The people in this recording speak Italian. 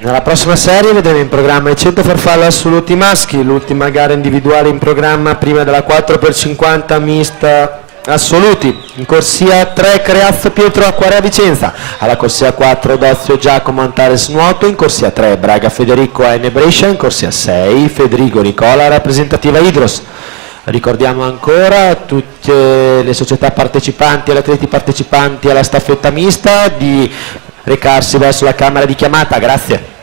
Nella prossima serie vedremo in programma i 100 farfalle assoluti maschi, l'ultima gara individuale in programma prima della 4x50 mista assoluti. In corsia 3 Creazzo Pietro Acquarea Vicenza, alla corsia 4 Dozio Giacomo Antares Nuoto, in corsia 3 Braga Federico AN Brescia, in corsia 6 Federico Nicola rappresentativa Idros. Ricordiamo ancora a tutte le società partecipanti e gli atleti partecipanti alla staffetta mista di recarsi verso la camera di chiamata. Grazie.